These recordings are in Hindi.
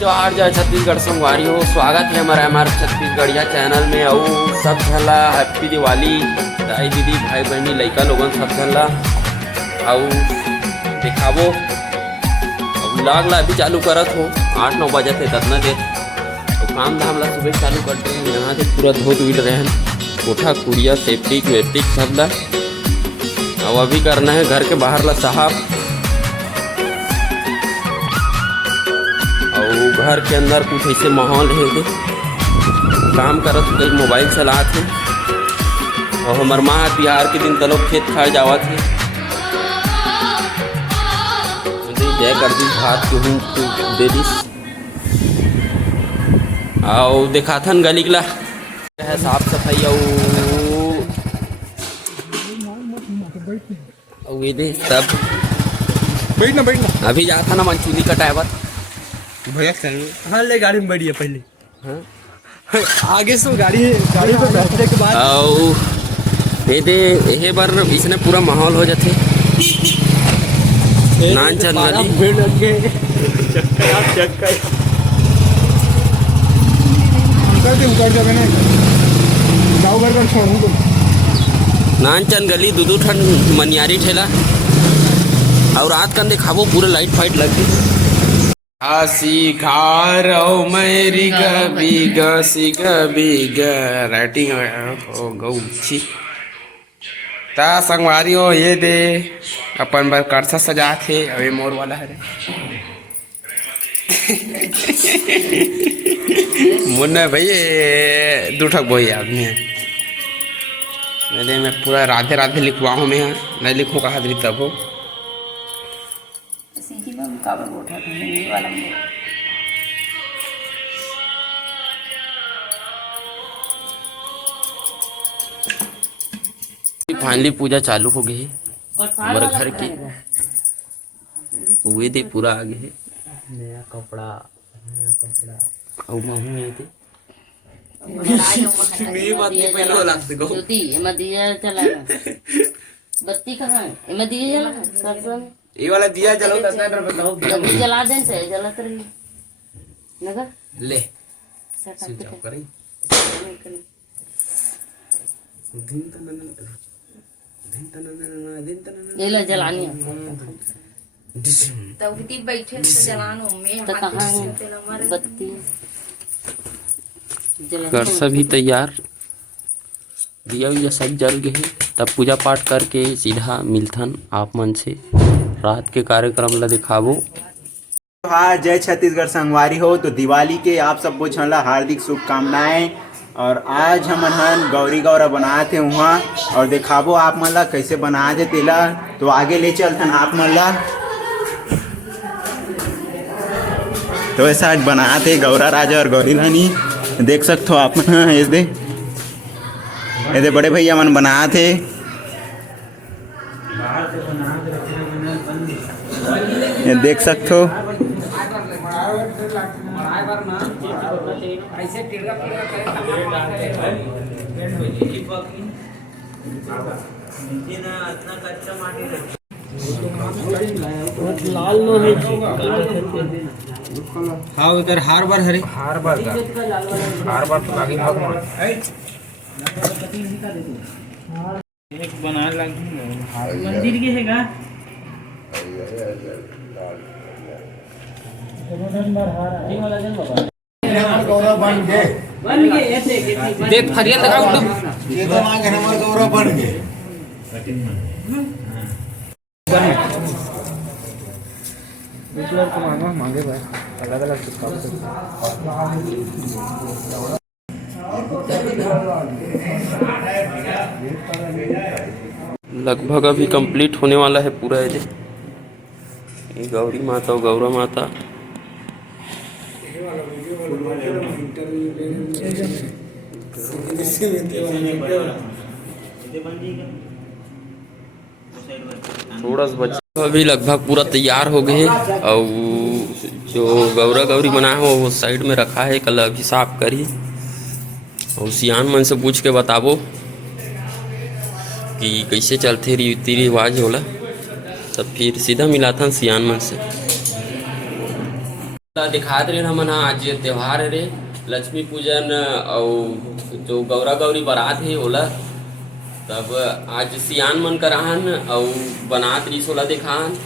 जोहार जय छत्तीसगढ़ संगवारी हो। स्वागत है हमारे छत्तीसगढ़िया चैनल में। और सब झला हैप्पी दिवाली दाई दीदी भाई बहनी लइका लोगन सब झला और दिखाबो। व्लॉग ला अभी चालू करत हो 8-9 बजे थे ततना देर तो काम धाम ला सुबह चालू करते हैं। यहाँ से पूरा धोत उड़ रहे हैं कोठा कुड़िया सेफ्टिक वेफ्टिक सब ला। और अभी करना है घर के बाहर ला साफ और घर के अंदर कुछ ऐसे माहौल है दे काम करत कई मोबाइल चलात है। और हमार माँ तिहार के दिन तलोग खेत खाड़ जावत है। जय कर दी भात गेहूँ दे दिस और दिखाथन गली गला है साफ सफाई और ये दे सब बैठना अभी जाता ना मंचूली कटाए बर भैया हाँ ले गाड़ी में बैठिए पहले। हाँ आगे से गाड़ी पे बैठने के बाद और ये बार इसने पूरा माहौल हो जाते नान चंदली भीड़ लग गए चक्का उतर जावे ना गाँव घर पर छोड़ू तो नान चंद गली दू ठन मनियारी ठेला और रात का दिखाबो पूरा लाइट फाइट लग गई। आसी खारो मेरी गबी राइटिंग हो गऊ छी ता संगवारी हो ये दे अपन बर करसा सजा थे अबे मोर वाला है मुन्ना भैया दूठक बोई आदमी है। मैं पूरा राधे राधे लिखवा हूँ मैं नहीं लिखूँ कहा तब हो फाइनली पूजा चालू हो गई हमारे घर की हुए थे पूरा आगे है नया कपड़ा और महू है थे बत्ती कहाँ है? इमें दिया जला सरसों में ये वाला दिया जलो कितना पर बताओ बत्ती जला दें से जलत रही नगर ले सेट स्विच ऑफ करें ले ले जलानी है तो उठी बैठे तो जलानो में तो कहाँ है बत्ती कर सभी तैयार दिया हुआ सब जल गए तब पूजा पाठ करके सीधा मिलथन आप मन से रात के कार्यक्रम ला दिखाबो। हाँ जय छत्तीसगढ़ संगवारी हो। तो दिवाली के आप सबको छला हार्दिक शुभकामनाएं। और आज हम गौरी गौरा बनाए थे वहाँ और दिखाबो आप मन ला कैसे बनाए थे तेला। तो आगे ले चलथन आप मन ला। तो ऐसा आज बनाए थे गौरा राजा और गौरी रानी देख सकते हो आप मन। ये बड़े भैया मन बनाए थे ये देख सकते हो। लाल नो है हाँ उधर हार बार हरे हार बार तो आगे भगवान एक बना लगी मंदिर के है का गौरव बन गए देख फरिया लगाओ ये तो मांगे हमारे गौरव बन गए को मांगे भाई अलग अलग लगभग अभी कंप्लीट होने वाला है पूरा ये गौरी माता और गौरा माता थोड़ा सा बच्चा अभी लगभग पूरा तैयार हो गए और जो गौरा गौरी बना हो वो साइड में रखा है कल अभी साफ करी और सियान मन से पूछ के बताबो कि कैसे चलते रीति रिवाज होला। तब फिर सीधा मिला था सियान मन से दिखात रहे हमन हा आज त्योहार रे लक्ष्मी पूजन और जो गौरा गौरी बारात है ओला तब आज सियान मन कराहन और बनात रही सोला दिखान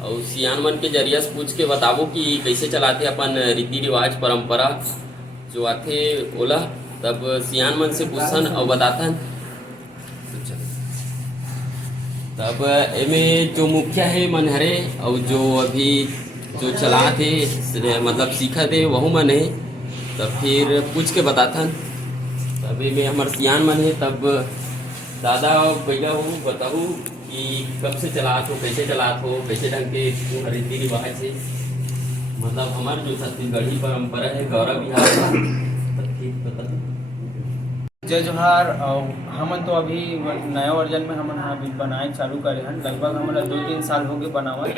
और सियान मन के जरिया से पूछ के बताबो कि कैसे चलाते अपन रीति रिवाज परंपरा जो आथे ओला तब सियान मन से पूछन और बताथन। तब एमे जो मुखिया है मन हरे और जो अभी जो चलाते मतलब सीखत है वहू मन है तब फिर पूछ के बताथन। तब एमे हमार सियान मन है तब दादा भैया हूँ बताऊँ कि कब से चलात हो कैसे चलात हो कैसे ढंग के रीति रिवाज है मतलब हमारे जो छत्तीसगढ़ी परंपरा है गौरा बिहार का तब ठीक बता। जय जोहार। और हमन तो अभी नया वर्जन में हमन अभी बनाए चालू करे हन लगभग हमला 2-3 साल हो गए बनावत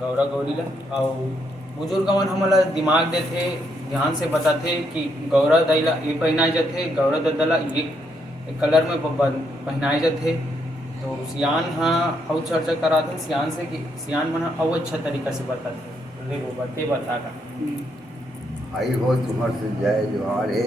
गौरा गौरी ला। और बुजुर्ग मन हमला दिमाग देथे ध्यान से बताथे कि गौरा दैला ये पहनाए जाथे गौरा ददला ये कलर में पहनाए जाथे। तो सियान हाँ और चर्चा कराते सियान से कि सियान मन और अच्छा तरीका से बताते ले वो बता का आई हो तुम्हार से जय जोहार है।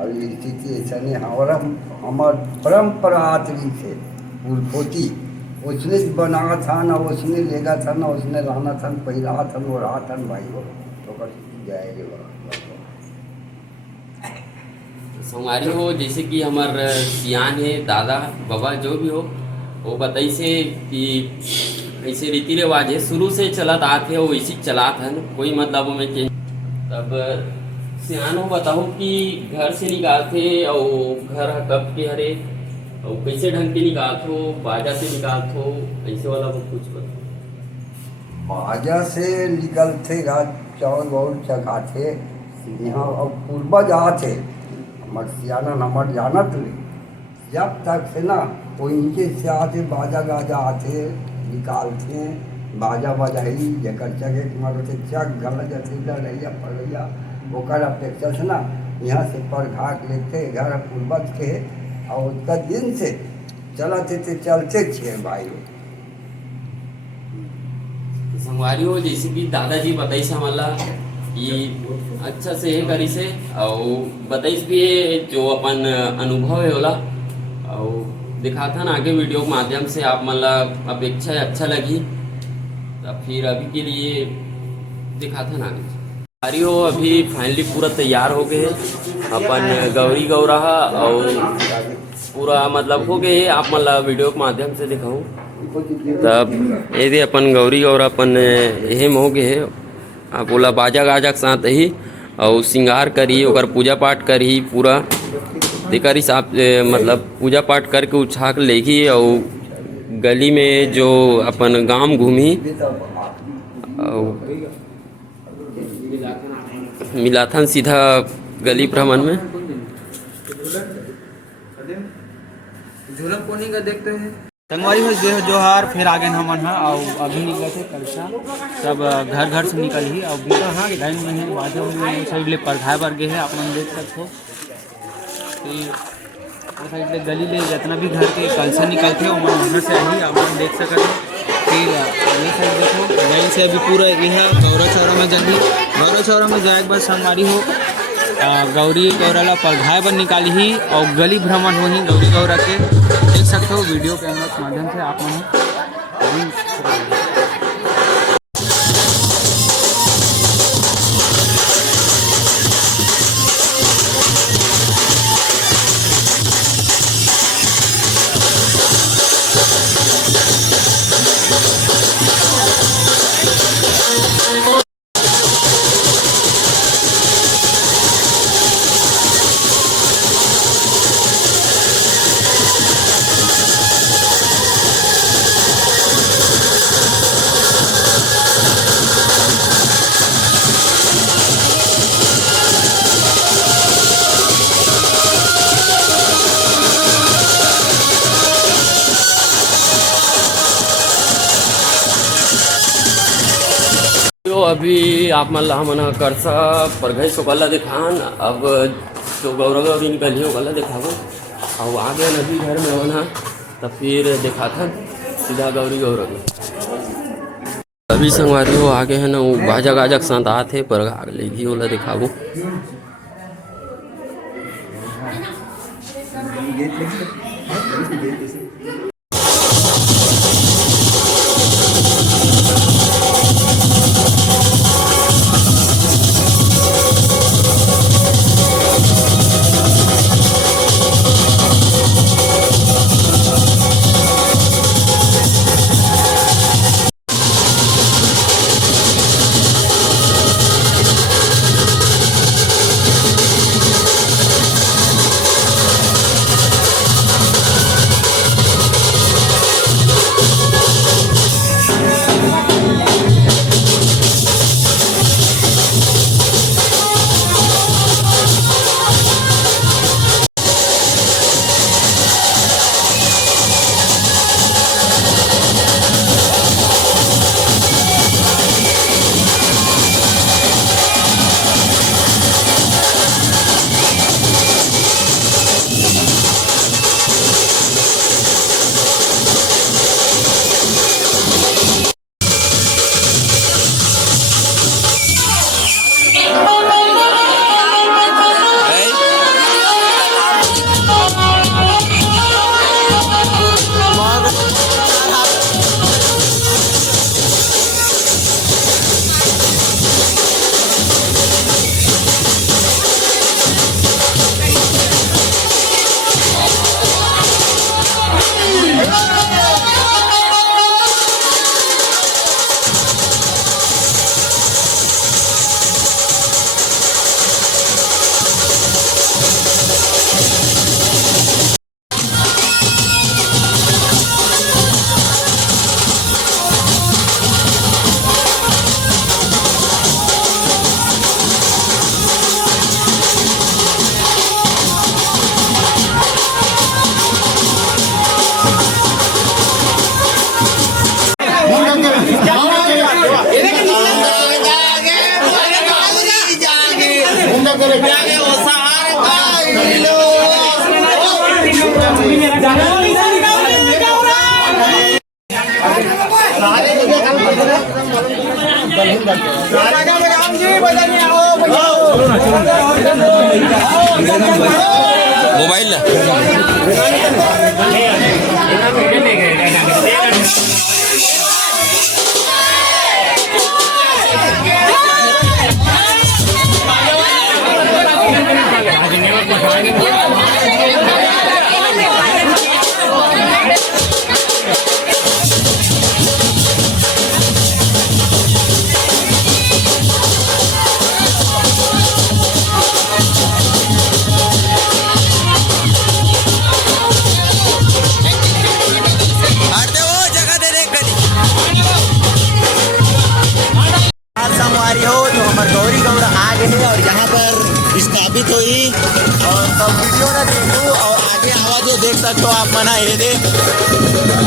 और स्थिति ऐसा नहीं हमारा हमार परंपरा आतरी से पुरखोती उसने बना था ना उसने लेगा था ना उसने रहना था पहला था वो रहा था भाई हो तो जय जोहार। संगवारी हो जैसे कि हमार सियान है दादा बाबा जो भी हो वो बताई से कि ऐसे रीति रिवाज है शुरू से चलत आते हो वैसे चलात है कोई मतलब में चेंज। तब सियान हो बताओ कि घर से निकालते और घर कब के हरे और कैसे ढंग के निकालते हो बाजा से निकालते हो ऐसे वाला कुछ बताओ। बाजा से निकलते रात चावल वाउल चखाते यहाँ और पूर्वज आते हमार सियाना नंबर जानत ले जब तक से ना वो इनके से आते बाजा गाजा आते निकालते बाजा बजाई जकर जगह तुम्हारे से चक गल जाते रैया पड़ैया ओकर अपेक्षा से ना यहाँ से पर घाट लेते घर पूर्वज के और उसका दिन से चलते थे चलते थे भाई। संगवारी हो जैसे कि दादाजी बताई से हमारा कि अच्छा से है करी से और बताइस भी जो अपन अनुभव है होला और दिखाता ना आगे वीडियो के माध्यम से आप मतलब अपेक्षा अच्छा लगी तो फिर अभी के लिए दिखाता ना आगे सारी हो अभी फाइनली पूरा तैयार हो गए अपन गौरी गौरा और पूरा मतलब हो गए आप मतलब वीडियो के माध्यम से दिखाऊँ तब ये अपन गौरी गौरा अपन एहम हो गए आप बोला बाजा गाजा के साथ ही और श्रृंगार करी और पूजा पाठ करी पूरा देखा हिसाब मतलब पूजा पाठ करके उछाक लेगी और गली में जो अपन गांव घूमी और मिलाथन सीधा गली भ्रमण में झूलम कोनी का देखते हैं संगवारी हो जय जोहार। फिर आगे हमन है और अभी निकले थे कलसा सब घर घर से निकल ही और लाइन में है बाजा में साइड ले परघाए बर गए है आप देख सकते हो साइड ले गली ले जितना भी घर के कलसा निकलते हो वहाँ से ही आप देख सकते हो। फिर ये साइड देखो लाइन से अभी पूरा यह गौरा चौरा में जल्दी गौरा चौरा में जाए बाद संगवारी हो गौरी गौरा ला परघाए बर निकाली ही और गली भ्रमण हो ही गौरी गौरा के देख सकते हो वीडियो कैमरा के माध्यम से आप तो अभी आप मतलब हम करसा परघई सो गला दिखान अब जो गौरा गौरी निकली हो गला दिखाओ और आगे नदी घर में होना तब फिर दिखाथन सीधा गौरी गौरा अभी संगवारी हो आगे है ना वो बाजा गाजा के साथ आते पर आगे भी ओला दिखाबो। मोबाइल स्थापित हुई और सब वीडियो ना देखो और आगे आवाज जो देख सकते हो आप मना ये दे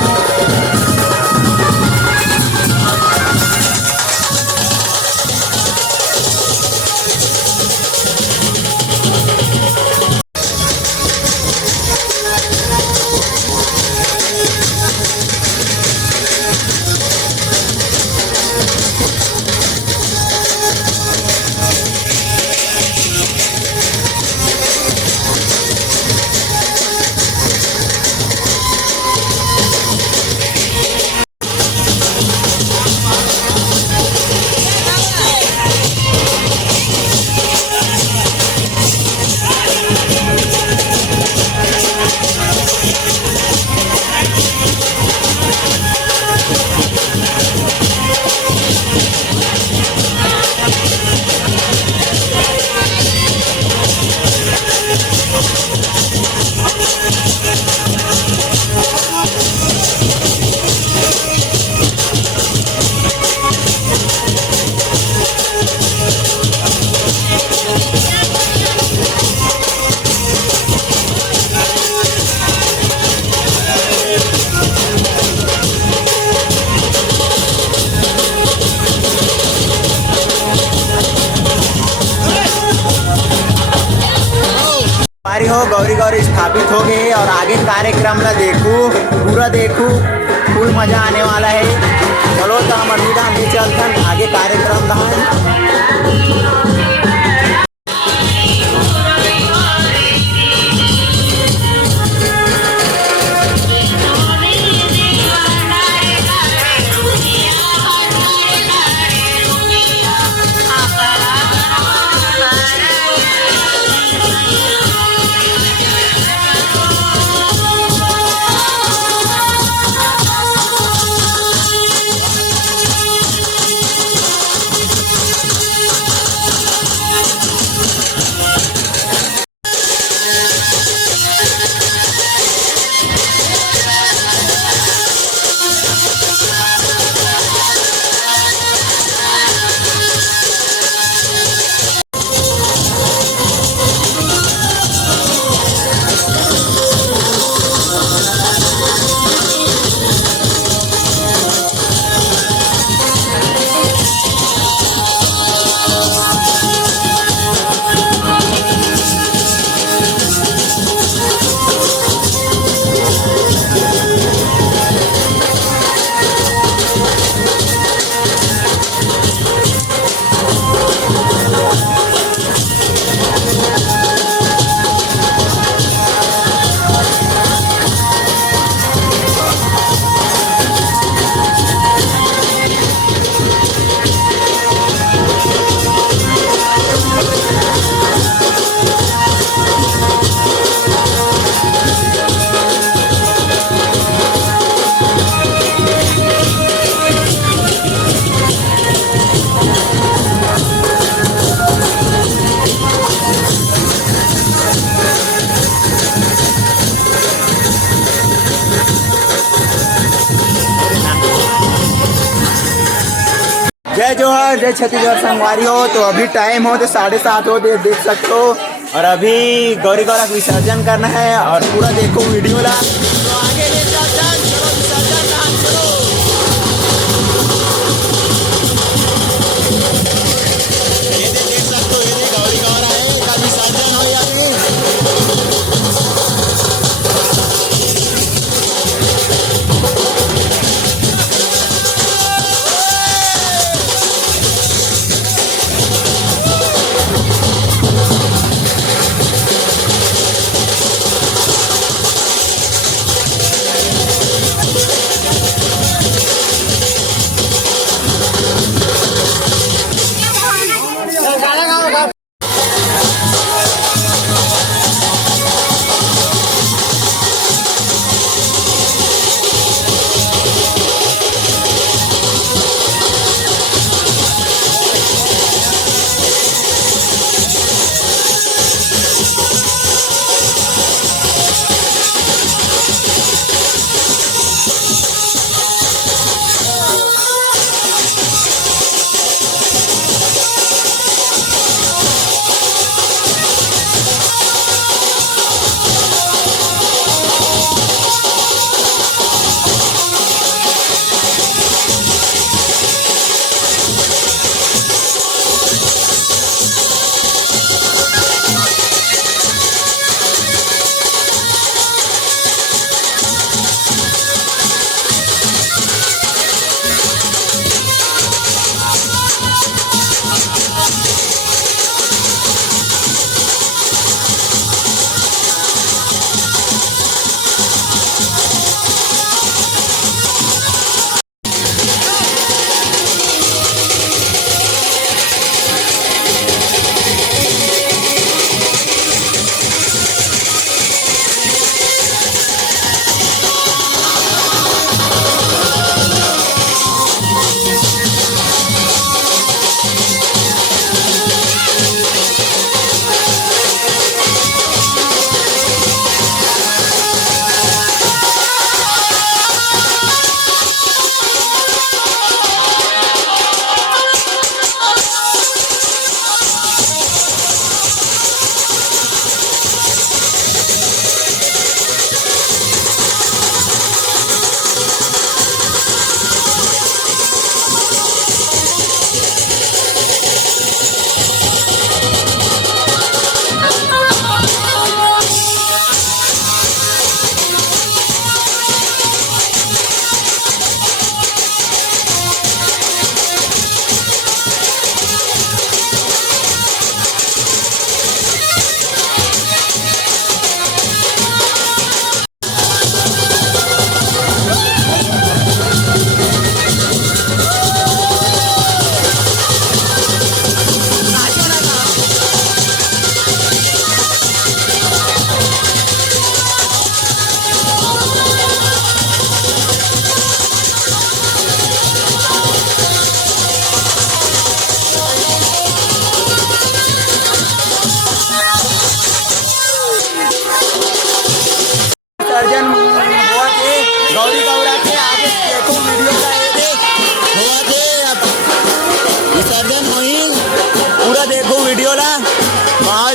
हो गौरी गौरी स्थापित हो गए और आगे कार्यक्रम ना देखो पूरा देखो फुल मजा आने वाला है। चलो हो तो हमार मीडा हमने चलथन आगे कार्यक्रम रहन। जय जोहर, जय छत्तीसगढ़ संगवारी हो। तो अभी टाइम हो तो 7:30 हो, देख सकते हो। और अभी गौरी गौरा विसर्जन करना है और पूरा देखो वीडियो ला। तो आगे ले चलो विसर्जन डांस करो। ये देख सकते हो, ये गौरी गौरा है का विसर्जन हो अभी।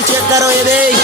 लेवल चेक करो ये देख।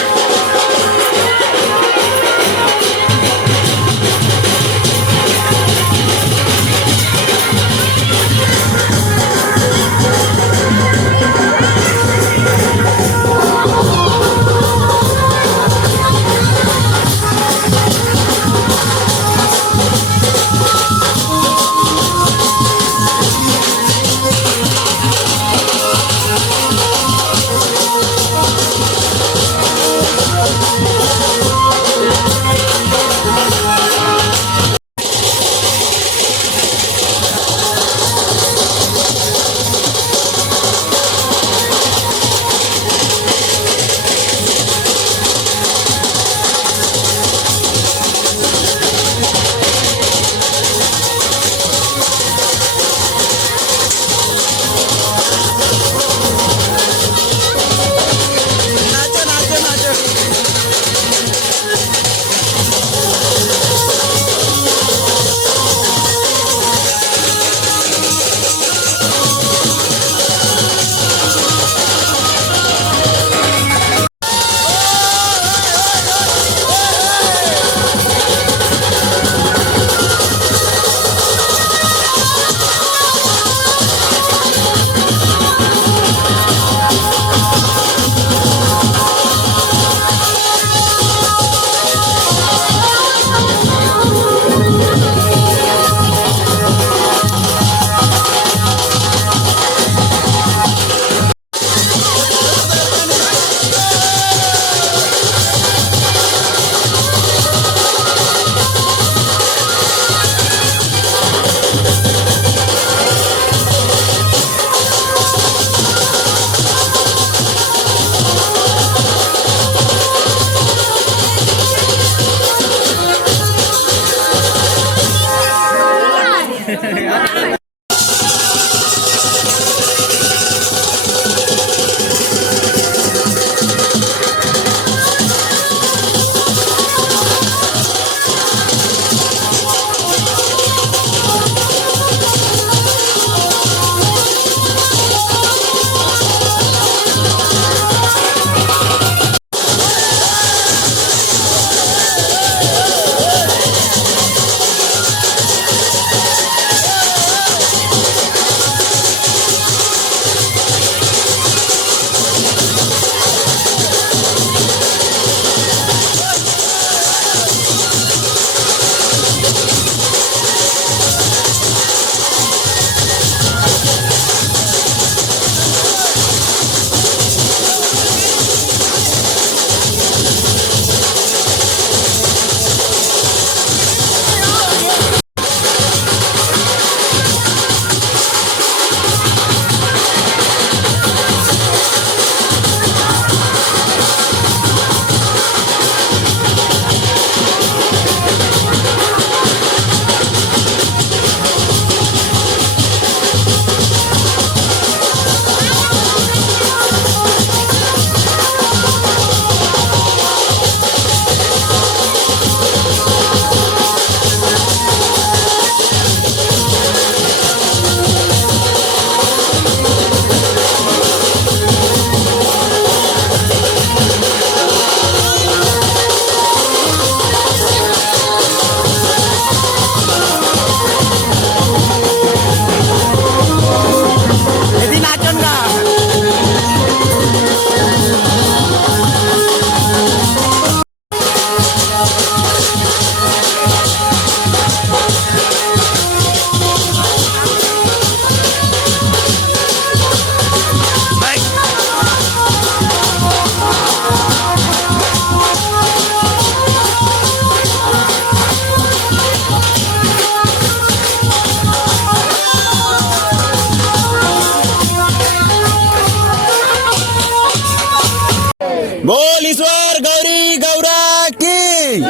बोल ईश्वर गौरी गौरा की।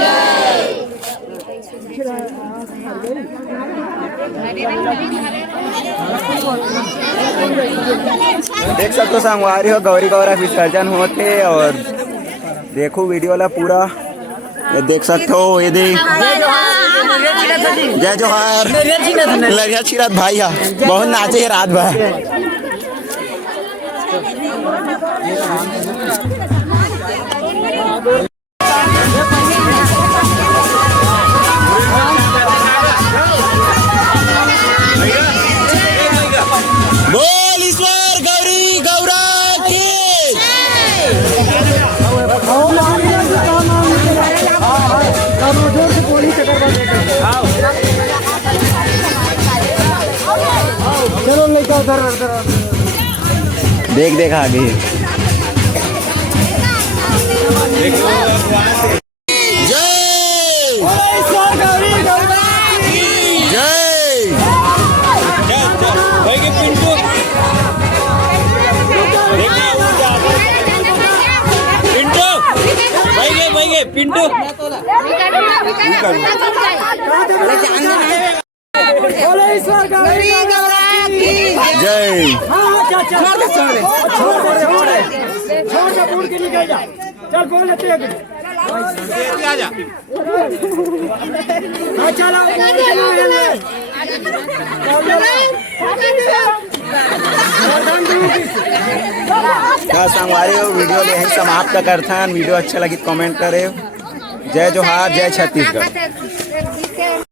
देख सकते संगवारी हो गौरी गौरा विसर्जन होते और देखो वीडियो ला पूरा ये देख सकते हो। ये देख जय जोहार लरिया छिरत भाई हा बहुत नाचे है रात भर। देख देख आगे पिंटू जय का संगवारी हो वीडियो ले यहीं समाप्त करथन। वीडियो अच्छा लगी कमेंट करे। जय जोहार, जय छत्तीसगढ़।